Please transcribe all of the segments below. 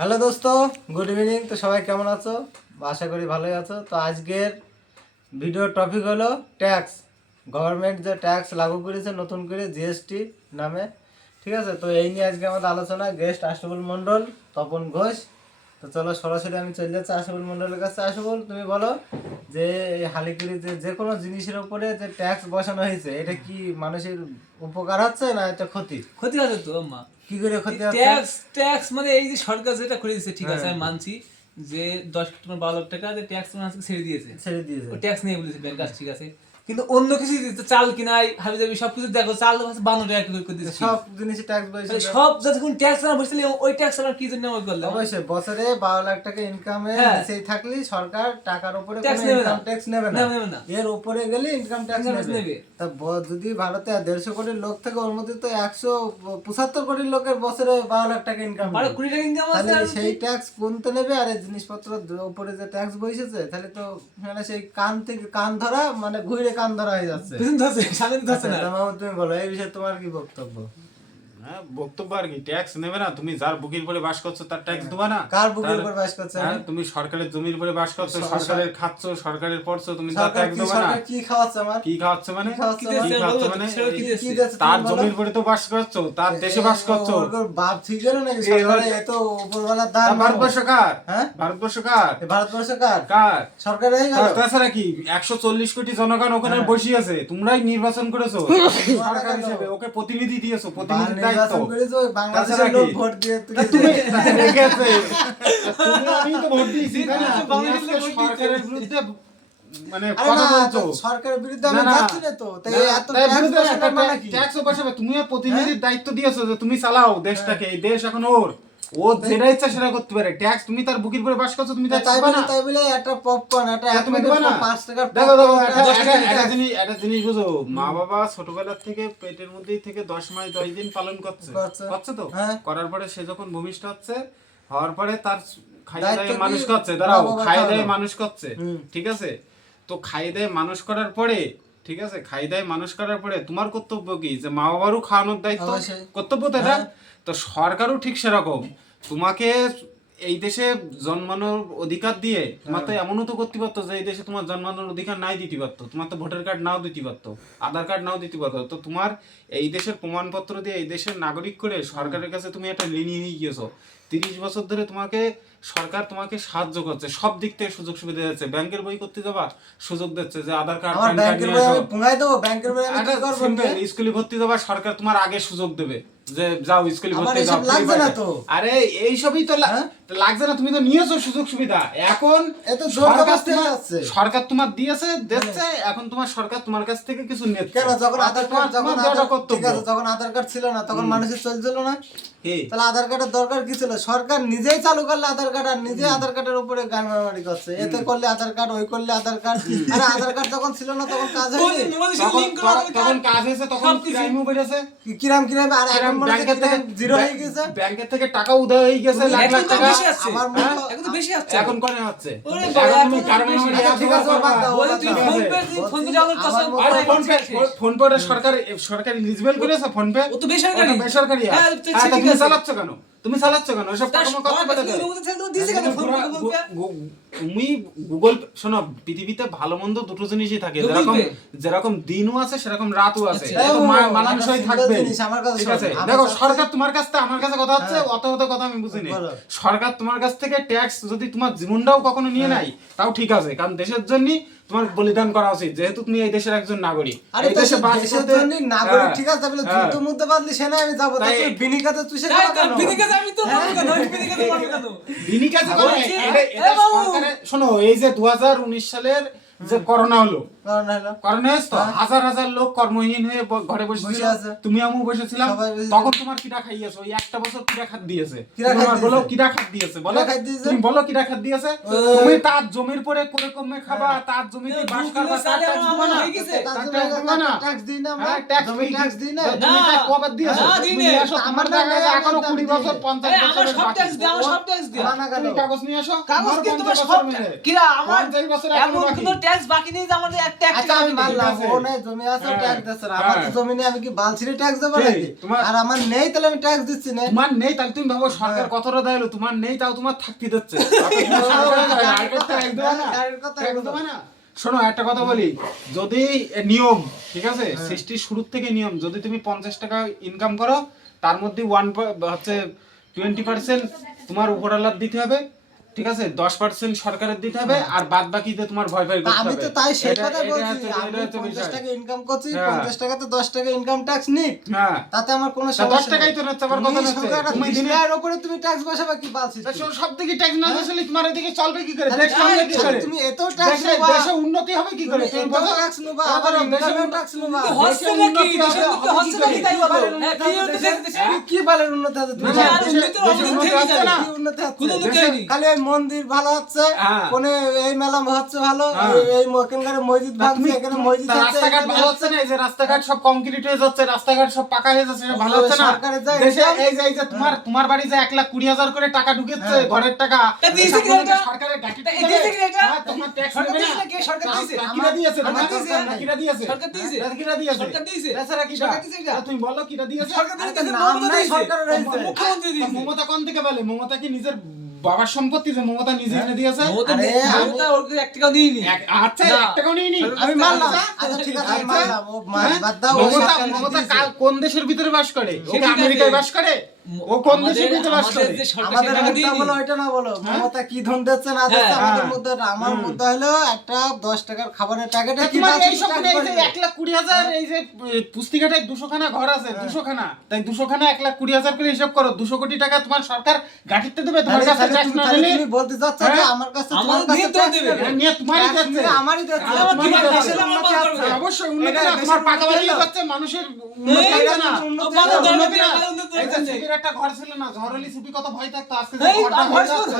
Hello দোস্ত, good evening. তো সবাই কেমন আছো? আশা করি ভালোই আছো। তো আজকের ভিডিও টপিক হলো ট্যাক্স। গভর্নমেন্ট যে ট্যাক্স লাগু করেছে নতুন করে জিএসটি নামে। ঠিক আছে? তো এই নিয়ে আজকে আমাদের আলোচনা। গেস্ট আশরাফুল মণ্ডল, তপন ঘোষ। তো চলো সরাসরি আমি চলে যাচ্ছি আশরাফুল মণ্ডলের কাছে। আশরাফুল তুমি বলো যে এই হালিগুড়ি যে যে কোনো জিনিসের উপরে যে ট্যাক্স বসানো হয়েছে, এটা কি মানুষের উপকার হচ্ছে না এটা ক্ষতি? ক্ষতি আছে তো, আম্মা। কি করে ক্ষতি ট্যাক্স ট্যাক্স মানে এই যে সরকার যেটা করে দিয়েছে ঠিক আছে হ্যাঁ। আমি মানছি যে দশ তোমার বারো লাখ টাকা যে ট্যাক্স তোমার ছেড়ে দিয়েছে। ছেড়ে দিয়েছে। ও ট্যাক্স নিয়ে বলেছে ব্যাংক ঠিক আছে। কিন্তু অন্য কিছু দিতে চাল কিনাই হাবি জাবি সব কিছু দেখো চাল বান্ন টাকা করে সব জিনিসে ট্যাক্স বসে সব যতক্ষণ ট্যাক্স না বসলে ওই ট্যাক্স আমরা কি জন্য আমার করলাম অবশ্যই বছরে বারো লাখ টাকা ইনকামে হ্যাঁ। সেই থাকলে সরকার টাকার উপরে নেবে না। ট্যাক্স নেবে না নেবে, নেবে না। এর উপরে গেলে ইনকাম ট্যাক্স নেবে। তা যদি ভারতে দেড়শো কোটি লোক থেকে ওর মধ্যে তো একশো পঁচাত্তর কোটি লোকের বছরে বারো লাখ টাকা ইনকাম বারো কুড়ি টাকা ইনকাম আছে সেই ট্যাক্স কোনতে নেবে আর এই জিনিসপত্র উপরে যে ট্যাক্স বসেছে তাহলে তো মানে সেই কান থেকে কান ধরা মানে ঘুরে কান ধরা হয়ে যাচ্ছে। পেছন ধরছে সামনে ধরছে আচ্ছা, না তা তুমি বলো এই বিষয়ে তোমার কি বক্তব্য? বক্তব্য আর কি ট্যাক্স নেবে না তুমি যার বুকির উপরে বাস করছ তার ট্যাক্স দেবা না। কার বুকের উপর বাস করছে? হ্যাঁ, তুমি সরকারের জমির উপরে বাস করছ সরকারের খাচ্ছ সরকারের পড়ছো তুমি তার ট্যাক্স দেবা না। কি খাওয়াচ্ছে আমার? কি খাওয়াচ্ছ মানে? কি খাওয়াচ্ছে আমার? দিয়েছে কি মানে? কি? দিয়েছে? তার জমির উপরে তো বাস করছ তার দেশে বাস করছ। বাপ ঠিক নাকি? সরকারে এত উপরওয়ালার দান ভারতবর্ষ কার? হ্যাঁ? ভারতবর্ষ কার? ভারতবর্ষ কার? কার? গেল তাছাড়া কি একশো চল্লিশ কোটি জনগণ ওখানে হ্যাঁ। বসে আছে তোমরাই নির্বাচন করেছ। সরকার হিসেবে ওকে প্রতিনিধি দিয়েছ বাংলা বাংলাদেশের লোক ভোট দিয়ে তুমি ঠিক আছে তুমি আমি তো ভোট দিয়েছি তাই না? দিয়েছে, তুমি বাংলাদেশের আজকে লোক ভোট সরকারের বিরুদ্ধে মানে কথা বলছো তো সরকারের বিরুদ্ধে আমি না, না। যাচ্ছি না তো তাই এত ট্যাক্স মানে কি? তুমিও প্রতিনিধির দায়িত্ব দিয়েছ যে তুমি চালাও দেশটাকে এই দেশ এখন ওর। ও যেটা ইচ্ছা সেটা করতে পারে। ট্যাক্স তুমি তার বুকির উপরে বাস করছ তুমি তাই না। তাই বলে একটা পপকর্ন একটা তুমি প্যাকেট দিবা না? পাঁচ টাকার দেখো দেখো একটা- জিনিস একটা জিনিস বুঝো মা বাবা ছোটবেলা থেকে পেটের মধ্যেই থেকে দশ মাস দশ দিন পালন করছে। করছে। তো? হ্যাঁ। করার পরে সে যখন ভূমিষ্ঠ হচ্ছে হওয়ার পরে তার খাইয়ে দায়ে মানুষ করছে। দাঁড়াও খাইয়ে দায়ে মানুষ করছে ঠিক আছে? তো খাইয়ে দায়ে মানুষ করার পরে ঠিক আছে? খাইয়ে দায়ে মানুষ করার পরে তোমার কর্তব্য কি? যে মা বাবারও খাওয়ানোর দায়িত্ব? কর্তব্য তো এটা। হ্যাঁ। তো সরকারও ঠিক সেরকম। তোমাকে এই দেশে জন্মানোর অধিকার দিয়ে তোমার তো এমনও তো করতে পারতো যে এই দেশে তোমার জন্মানোর অধিকার নাই দিতে পারতো। তোমার তো ভোটার কার্ড নাও দিতে পারতো আধার কার্ড নাও দিতে পারতো। তো তোমার এই দেশের প্রমাণপত্র দিয়ে এই দেশের নাগরিক করে সরকারের কাছে তুমি একটা ঋণী হয়ে গিয়েছো। তিরিশ বছর ধরে তোমাকে সরকার তোমাকে সাহায্য করছে। সব দিক থেকে সুযোগ সুবিধা দিচ্ছে। ব্যাংকের বই করতে যাবা সুযোগ দিচ্ছে যে আধার কার্ড ব্যাংকের বই আমি দেবো ব্যাংকের বই আমি স্কুলে ভর্তি দেওয়া সরকার তোমার আগে সুযোগ দেবে। যে যাও স্কুলে ভর্তি। তো। আরে এইসবই তো লা- হ্যাঁ? তো লাগছে না তুমি তো নিয়েছো সুযোগ সুবিধা। এখন এ তো জোর সরকার হয়ে। সরকার তোমার দিয়েছে দিচ্ছে এখন তোমার সরকার তোমার কাছ থেকে কিছু নিচ্ছে। কেন? যখন আধার কার্ড যখন আধার- ঠিক আছে যখন আধার কার্ড ছিল না তখন মানুষের চলছিল না। তাহলে আধার কার্ডের দরকার কি ছিল? সরকার নিজেই চালু করলে আধার কার্ড আর নিজে আধার কার্ডের উপরে গান মারামারি করছে। এতে করলে আধার কার্ড ওই করলে আধার কার্ড। আরে আধার কার্ড যখন ছিল না তখন কাজ হয়নি। তখন কাজ হয়েছে তখন ক্রাইমও বেড়েছে। কি- কিরাম কিরাম আর এখন ব্যাংকের থেকে জিরো হয়ে গেছে। ব্যাংকের থেকে টাকা উদয় হয়ে গেছে লাখ লাখ টাকা। বেশি আসছে। আমার এখন তো বেশি আসছে। এখন করে হচ্ছে ওরে বাবা, তুমি এখন বেশি। আমাকে আচ্ছা, app ঠিক আছে, বাদ দাও, বলে তুই ফোন পে ফোন পে করছ আমার আরে mobile PhonePe PhonePe সরকার সরকারি লিজবেল করেছে ফোন পে ও তো বেসরকারি। বেসরকারি হ্যাঁ, তুমি আছে। চালাচ্ছ কেন? তুমি চালাচ্ছ কেন? ওসব তুমি গুগল শোনো পৃথিবীতে ভালো মন্দ দুটো জিনিসই থাকে। যেরকম। যেরকম দিনও আছে সেরকম রাতও আছে। আচ্ছা। মানানসই থাকবে। ঠিক আছে? দেখো সরকার তোমার কাছ থেকে আমার কাছে কথা হচ্ছে হ্যাঁ। অত অত কথা আমি বুঝিনি। সরকার তোমার কাছ থেকে ট্যাক্স যদি তোমার জীবনটাও কখনো নিয়ে হ্যাঁ। নাই তাও ঠিক আছে। কারণ দেশের জন্য তোমার বলিদান করা উচিত যেহেতু তুমি এই দেশের একজন নাগরিক আরে এই দেশে জন্য নাগরিক হ্যাঁ, ঠিক আছে তাহলে হ্যাঁ। যুদ্ধ মুদ্ধ বাদলি সেনা আমি যাব তাই- তাই বিনিকাতে তুই সে কেন? বিনিকাতে আমি তো মানবো কেন? আমি বিনিকাতে মানবো কেন? বিনিকা করে, এটা- এটা এ শোনো এই যে দু হাজার উনিশ সালের যে করোনা হলো হ্যাঁ। হাজার হাজার লোক কর্মহীন হয়ে ঘরে বসে আছে। তুমি আমিও বসেছিলাম তখন তোমার কিরা খাইয়েছো? ওই একটা বছর কিরা খাত দিয়েছে। বলো? কিরা খাত দিয়েছে বলো? তুমি বলো কিরা খাত দিয়েছে? তুমি তার জমির পরে করে কমে খাবা তার জমিতে বাস দু করবা তার ট্যাক্স দিবা না। হয়ে ট্যাক্স দিবা না। ট্যাক্স দিই না আমরা? হ্যাঁ, ট্যাক্স জমি ট্যাক্স দিই না? তো ট্যাক্স কবে দিয়েছ? তুমি দিই আমার তোমার দেখা যায় এখনও না, কুড়ি না, বছর পঞ্চাশ এই, সব ট্যাক্স দিয়ে, আমার সব ট্যাক্স। আমার না তুমি কাগজ নিয়ে আসো কাগজ আমার কি তোমার সব কিরা আমার পঞ্চাশ বছর এমন কোনো ট্যাক্স বাকি নেই যে আমাদের আচ্ছা আমি মানলাম। আছে। জমি আছে হ্যাঁ, ট্যাক্স দিচ্ছে না। আমার হ্যাঁ। জমি নেই আমি কি বালছিরে ট্যাক্স দেবো নাকি? তোমার- আর আমার নেই তাহলে আমি ট্যাক্স দিচ্ছি না। তোমার নেই তাহলে তুমি ভাবো সরকার হ্যাঁ। কতটা তোমার নেই তাও তোমার থাকতে দিচ্ছে। শোনো একটা কথা বলি। যদি নিয়ম ঠিক আছে? সৃষ্টির শুরুর থেকে নিয়ম যদি তুমি পঞ্চাশ টাকা ইনকাম করো তার মধ্যে ওয়ান হচ্ছে টোয়েন্টি পার্সেন্ট তোমার উপরালার দিতে হবে। ঠিক আছে দশ পার্সেন্ট সরকারের দিতে হবে আর বাদ বাকি দিয়ে তোমার ভয় ভয় করতে আমি তো তাই সেই কথা বলছি আমি পঞ্চাশ টাকা ইনকাম করছি হ্যাঁ। পঞ্চাশ টাকা তো দশ টাকা ইনকাম ট্যাক্স নিক। হ্যাঁ। তাতে আমার কোনো তা দশ টাকাই তো হচ্ছে, তুমি কথা হচ্ছে। দিনের উপরে তুমি ট্যাক্স বসাবে কি বালছি তা শোনো, সব দিকে ট্যাক্স না বসালে তোমার এদিকে চলবে কি করে? দেশ চলবে কি করে? তুমি এত ট্যাক্স দেশে দেশে উন্নতি হবে কি করে? তুমি বোঝো ট্যাক্স নেবা আবার দেশে ট্যাক্স নেবা। হচ্ছে? উন্নতি দেশের হবে, উন্নতি হবে হচ্ছে কি তাই বলো। হ্যাঁ, কি হচ্ছে উন্নতি দেশে? হচ্ছে? কি বালের উন্নতি হচ্ছে তুমি উন্নতি হচ্ছে না। কি? কোনো উন্নতি খালি মন্দির ভালো হচ্ছে হ্যাঁ। কোন এই মেলা হচ্ছে ভালো হ্যাঁ। এই- এখানকার মসজিদ ভাঙছে এখানে মসজিদ হচ্ছে, রাস্তাঘাট ভালো হচ্ছে না এই যে রাস্তাঘাট সব কংক্রিট হয়ে যাচ্ছে রাস্তাঘাট সব পাকা হয়ে যাচ্ছে ভালো হচ্ছে না দেশে এই যে এই যে তোমার তোমার বাড়ি যে এক লাখ কুড়ি হাজার করে টাকা ঢুকেছে হ্যাঁ। ঘরের টাকা কি? সরকারের ঘাটি কি? হ্যাঁ, তোমার ট্যাক্স সরকার দিয়েছে না নাকি? সরকার দিয়েছে? তা কিরা দিয়েছে। কিরা দিয়েছে সরকার দিয়েছে? কিরা দিয়েছে সরকার দিয়েছে? তাছাড়া কিটা? সরকার দিয়েছে? তুমি বলো কিরা দিয়েছে সরকার দিয়েছে। মুখ্যমন্ত্রী দিয়েছে। মমতা কোন থেকে বলে মমতা কি নিজের বাবার সম্পত্তি যে মমতা নিজে এনে দিয়েছে। মমতা ওর কাছে এক টাকাও দিইনি। আচ্ছা এক টাকাও নিইনি আমি মানলাম। আচ্ছা, আচ্ছা ঠিক আছে আচ্ছা। মানলাম। ও মা- হ্যাঁ? মমতা মমতা কাল- কোন দেশের ভিতরে বাস করে? ও। আমেরিকায় বাস করে? ও কোন আমাদের- বাস আমাদের করে সরকার আমাদের সেখানে বলো ওইটা না বলো হ্যাঁ? মমতা কি ধন দিচ্ছে না দিচ্ছে হ্যাঁ, আমাদের হ্যাঁ। মধ্যে আমার হুম। মধ্যে হলো একটা দশ টাকার খাবারের প্যাকেটে কি তোমার এই সব এই যে পড়বে? এক লাখ কুড়ি হাজার এই যে পুস্তিকাটায় দুশো খানা ঘর আছে হ্যাঁ। দুশো খানা তাই দুশো খানা এক লাখ কুড়ি হাজার করে হিসাব করো দুশো কোটি টাকা তোমার সরকার গাঠিতে দেবে তোমার কাছে ট্যাক্স না দিলে তুমি বলতে চাচ্ছ যে হ্যাঁ? আমার কাছে তোমার কাছে tax দেবে। হ্যাঁ, নিয়ে তোমারই যাচ্ছে। আমারই যাচ্ছে। আমার যাচ্ছে। আমার অবশ্যই উন্নতি এটা না, তোমার পাকা বাড়ি যাচ্ছে মানুষের উন্নতি না উন্নতি না। একটা ঘর ছিল না ঝড়লি সুপি কত ভয় থাকতো আজকে যে ঘরটা হয়ে যাচ্ছে।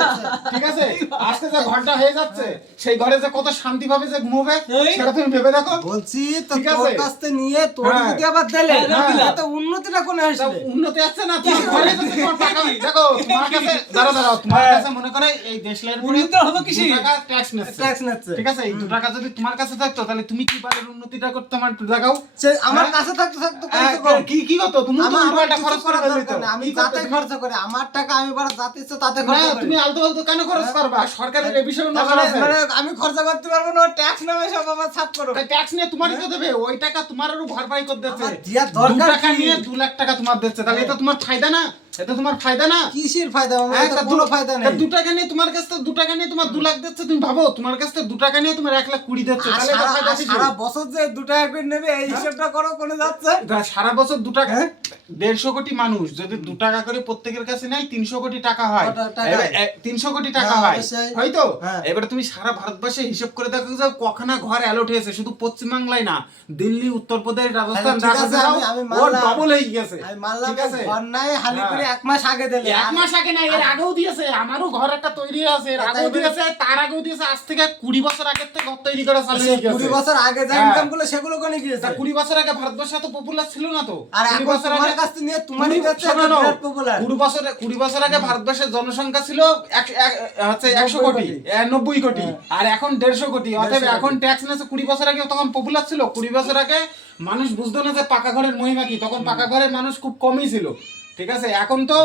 ঠিক আছে? আজকে যে ঘরটা হয়ে যাচ্ছে সেই ঘরে যে কত শান্তি ভাবে যে ঘুমোবে সেটা তুমি ভেবে দেখো। বলছি তো তোর। কাছ থেকে নিয়ে তোর হ্যাঁ। যদি আবার দিলে হ্যাঁ, হ্যাঁ। তো উন্নতিটা কোনে আসবে? উন্নতি আসছে না? তোমার ঘরে যাচ্ছে তোমার টাকা দেখো তোমার কাছে দাঁড়াও দাঁড়াও তোমার কাছে মনে করে এই দেশ লাইনের উপরে উন্নতি হবে কিসে? দু টাকা ট্যাক্স নিচ্ছে। ট্যাক্স নিচ্ছে। ঠিক আছে? এই দু টাকা যদি তোমার কাছে থাকতো তাহলে তুমি কি পারের উন্নতিটা করতে আমার দেখাও? সে আমার হ্যাঁ? কাছে থাকতো থাকতে হ্যাঁ, কি কি হতো তুমি তো আমার কিছু খরচ করে করার আমি যাতে খরচ করে আমার টাকা আমি বাড়া যাতে ইচ্ছে তাতে খরচ করি। তুমি আলতু ফালতু কেন খরচ করবা? সরকারের এই বিষয়ে নজর তারপরে আছে? মানে আমি খরচা করতে পারব না ট্যাক্স নামে সব আমার ছাপ করো ট্যাক্স নিয়ে তোমারই তো দেবে ওই টাকা তোমার আরও ভরপাই করে আমার দরকার টাকা নিয়ে দু লাখ টাকা তোমার দিচ্ছে। তাহলে এটা তোমার ফায়দা না? এটা তোমার না? কিসের আমার হ্যাঁ, কোনো নেই। দু টাকা নিয়ে তোমার কাছ দু টাকা নিয়ে তোমার লাখ দিচ্ছে তুমি ভাবো তোমার কাছ দু টাকা নিয়ে তোমার লাখ কুড়ি দিচ্ছে। তাহলে এটা সারা- বছর যে টাকা করে নেবে এই হিসাবটা করো কোনে যাচ্ছে? সারা বছর টাকা হ্যাঁ? দেড়শো কোটি মানুষ যদি দু টাকা করে প্রত্যেকের কাছে নেয় তিনশো কোটি টাকা হয়। কত টাকা? এবার, হয়? এ, তিনশো কোটি টাকা হ্যাঁ, হয়। হয়তো হ্যাঁ। এবারে তুমি সারা ভারতবর্ষে হিসেব করে দেখো যে কখানা ঘর অ্যালোট হয়েছে শুধু পশ্চিমবাংলায় না দিল্লি উত্তরপ্রদেশ রাজস্থান আছে, আমি- মানলাম। ডবল হয়ে গেছে। আমি মানলাম ঠিক আছে? ঘর নাই হালি হ্যাঁ। করে এক মাস আগে দিলে। এক মাস আগে না এর আগেও দিয়েছে আমারও ঘর একটা তৈরি আছে এর আগেও দিয়েছে তার আগেও দিয়েছে আজ থেকে কুড়ি বছর আগের থেকে ঘর তৈরি করা চালু হয়ে গেছে কুড়ি বছর আগে যা হ্যাঁ। ইনকাম করল সেগুলো কোনে গিয়েছে? তা কুড়ি বছর আগে ভারতবর্ষে এত পপুলার ছিল না তো। আর কুড়ি বছর আগে কাছ থেকে নিয়ে তোমারই কুড়ি- কাছে বছর কুড়ি বছর আগে ভারতবর্ষের জনসংখ্যা ছিল হচ্ছে একশো কোটি। নব্বই কোটি। আর এখন দেড়শো কোটি। অতএব কোটি। এখন ট্যাক্স নিয়েছে কুড়ি বছর আগে তখন পপুলার ছিল। কুড়ি বছর আগে মানুষ বুঝতো না যে পাকা ঘরের মহিমা কি। তখন পাকা ঘরের মানুষ খুব কমই ছিল। ঠিক আছে? এখন তো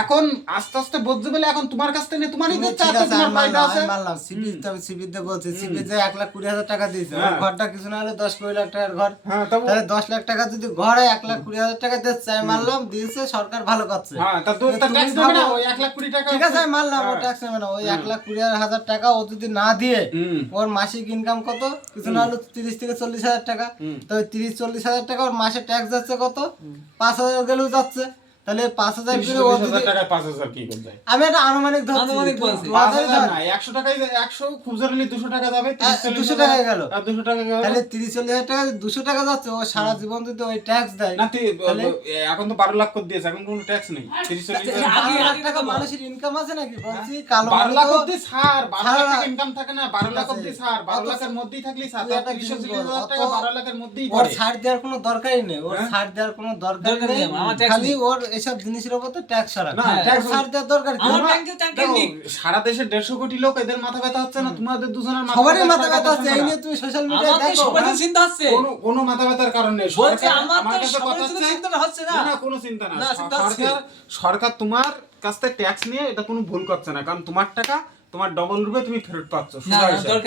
এখন আস্তে আস্তে বুঝতে বলে এখন তোমার কাছ থেকে তোমারই তুমি দিচ্ছে ঠিক তোমার আমি ফায়দা মানলাম, আছে আমি। সিবি তো বলছি, সিবি যে এক লাখ কুড়ি হাজার টাকা দিয়েছে, হ্যাঁ। ঘরটা কিছু না হলে দশ কুড়ি লাখ টাকার ঘর। হ্যাঁ তাহলে দশ লাখ টাকা যদি ঘর হয়, এক লাখ কুড়ি হাজার টাকা দিচ্ছে, আমি মানলাম, দিয়েছে, সরকার ভালো করছে। হ্যাঁ তা তো- তা ট্যাক্স দেবে না? ওই এক লাখ কোটি টাকা ঠিক আছে, আমি মানলাম, ও tax নেবে না। ওই এক লাখ কুড়ি হাজার টাকা ও যদি না দিয়ে, ওর মাসিক ইনকাম কত? কিছু না হলে তিরিশ থেকে চল্লিশ হাজার টাকা। তো ওই তিরিশ চল্লিশ হাজার টাকা ওর মাসে ট্যাক্স যাচ্ছে কত? পাঁচ হাজার গেলেও যাচ্ছে। তাহলে পাঁচ হাজার আমি একটা আনুমানিক বলছি। একশো টাকায় একশো খুব দুশো টাকা যাবে তিরিশ হ্যাঁ, দুশো গেল। টাকা গেল। তাহলে তিরিশ চল্লিশ হাজার টাকা দুশো টাকা যাচ্ছে ও সারা জীবন যদি ওই ট্যাক্স দেয় না এখন তো বারো লাখ করে দিয়েছে এখন কোনো ট্যাক্স নেই। তিরিশ চল্লিশ লাখ টাকা মানুষের ইনকাম আছে নাকি? বলছি কালো বারো লাখ অব্দি ছাড় বারো লাখ টাকা ইনকাম থাকে না বারো লাখ অব্দি ছাড় বারো লাখের মধ্যেই তার একটা তিরিশ চল্লিশ হাজার টাকা বারো লাখের মধ্যেই ওর ছাড় দেওয়ার কোনো দরকারই নেই ওর হ্যাঁ? ছাড় দেওয়ার কোনো দরকার নেই খালি ওর এসব জিনিসের উপর তো ট্যাক্স সরাক না, tax ছাড় দেওয়ার দরকার কি। সারা দেশে দেড়শো কোটি লোক এদের মাথা ব্যথা হচ্ছে না? তোমাদের দুজনের মাথা সবারই মাথা সরকার ব্যথা হচ্ছে এই নিয়ে তুমি সোশ্যাল মিডিয়ায় দেখো। সবাই হ্যাঁ? চিন্তা হচ্ছে কোনো কোনো মাথা ব্যথার কারণ নেই। বলছে সরকার আমার কাছে কথা হচ্ছে চিন্তা হচ্ছে না। না না কোনো চিন্তা না। সরকার সরকার তোমার কাছ থেকে ট্যাক্স নিয়ে এটা কোনো ভুল করছে না। কারণ তোমার টাকা তোমার ডবল রূপে তুমি ফেরত পাচ্ছ।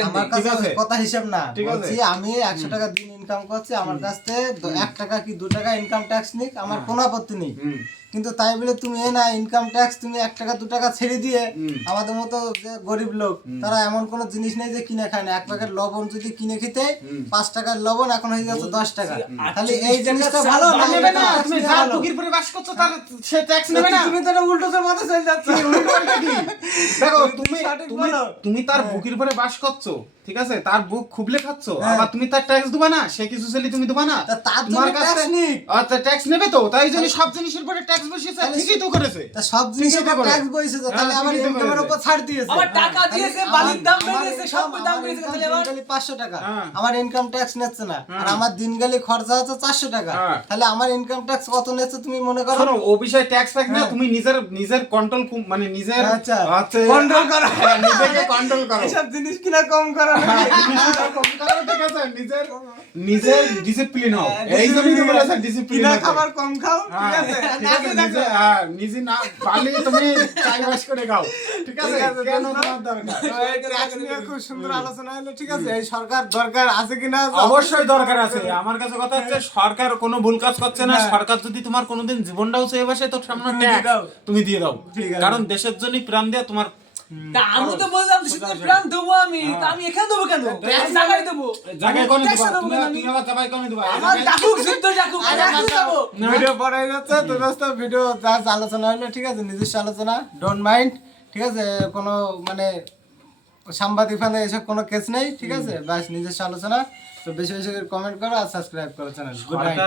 আমার কাছে কথা হিসাব না। ঠিক আছে? বলছি আমি একশো টাকা দিন ইনকাম করছি আমার কাছ থেকে দ- এক টাকা কি দু টাকা ইনকাম ট্যাক্স নিক আমার হ্যাঁ। কোনো আপত্তি নেই। কিন্তু তাই বলে তুমি এ না ইনকাম ট্যাক্স তুমি এক টাকা দু টাকা ছেড়ে দিয়ে আমাদের মতো যে গরিব লোক তারা এমন কোনো জিনিস নেই যে কিনে খায় না। এক প্যাকেট লবণ যদি কিনে খেতে পাঁচ টাকার লবণ এখন হয়ে যাচ্ছে দশ টাকা। তাহলে এই টাকা জিনিসটা ভালো নেবে না? তুমি যার? বুকির পরে বাস করছ তার সে ট্যাক্স নেবে না। তুমি তো এটা উল্টো পথে চলে যাচ্ছ? দেখো তুমি তুমি তুমি। তার বুকের উপরে বাস করছ ঠিক আছে? তার বুক খুবলে খাচ্ছ হ্যাঁ। আবার তুমি তার ট্যাক্স দিবা না? সে কিছু ছেলে তুমি দিবা না? তার তোমার কাছে নিক। আচ্ছা ট্যাক্স নেবে তো? তাই জন্য সব জিনিসের উপরে ট্যাক্স বসিয়েছে ঠিকই তো করেছে তা সব জিনিসের উপর ট্যাক্স বইছে তাহলে হ্যাঁ, আমার ইনকামের উপর ছাড় দিয়েছে আমার টাকা দিয়েছে, বালির দাম বেড়েছে, সব দাম বেড়েছে, তাহলে আমার- 500 টাকা হ্যাঁ। আমার ইনকাম ট্যাক্স নিচ্ছে না আর হ্যাঁ। আমার দিনগালি খরচা হচ্ছে চারশো টাকা হ্যাঁ। তাহলে আমার ইনকাম ট্যাক্স কত নিচ্ছে তুমি মনে করো শোনো ও বিষয়ে ট্যাক্স ফ্যাক্স না হ্যাঁ। তুমি নিজের নিজের কন্ট্রোল মানে নিজের আচ্ছা। Control করো। হ্যাঁ, নিজেকে কন্ট্রোল করো এসব জিনিস কিনা কম করো হ্যাঁ, কম করো, ঠিক আছে? নিজের নিজের ডিসিপ্লিন হও এই জন্যই তো বলেছে ডিসিপ্লিন কিনা খাবার কম খাও হ্যাঁ, ঠিক আছে, নিজে হ্যাঁ, নিজে না পারলে তুমি চাই বাস করে গাও ঠিক আছে? কেন তোমার দরকার? খুব সুন্দর আলোচনা হলো ঠিক আছে? এই সরকার দরকার আছে কিনা অবশ্যই দরকার আছে। আমার কাছে কথা হচ্ছে সরকার কোনো ভুল কাজ করছে না। হ্যাঁ। সরকার যদি তোমার কোনোদিন জীবনটাও চেয়ে বসে তো সামনে তুমি দিয়ে দাও। তুমি দিয়ে দাও। ঠিক আছে। কারণ দেশের জন্য প্রাণ দেয়া তোমার তা আমি তো বললাম শুধু প্রাণ দেবো আমি। তা আমি এখানে দেবো কেন? জায়গায় দেবো। জায়গায় কোনে ট্যাক্স দিবা দেবো তুমি কেন আমি? তুমি আবার জায়গায় কোনে দিবা আমার ডাকুক যুদ্ধ ডাকুক আমি এখানে ভিডিও পড়া যাচ্ছে তো দোস্ত ভিডিও জাস্ট আলোচনা হলো ঠিক আছে নিজস্ব আলোচনা ডোন্ট মাইন্ড ঠিক আছে কোনো মানে সাংবাদিক ফানে এসব কোনো কেস নেই ঠিক আছে বাস নিজস্ব আলোচনা তো বেশি বেশি করে কমেন্ট করো আর সাবস্ক্রাইব করো চ্যানেল গুড নাইট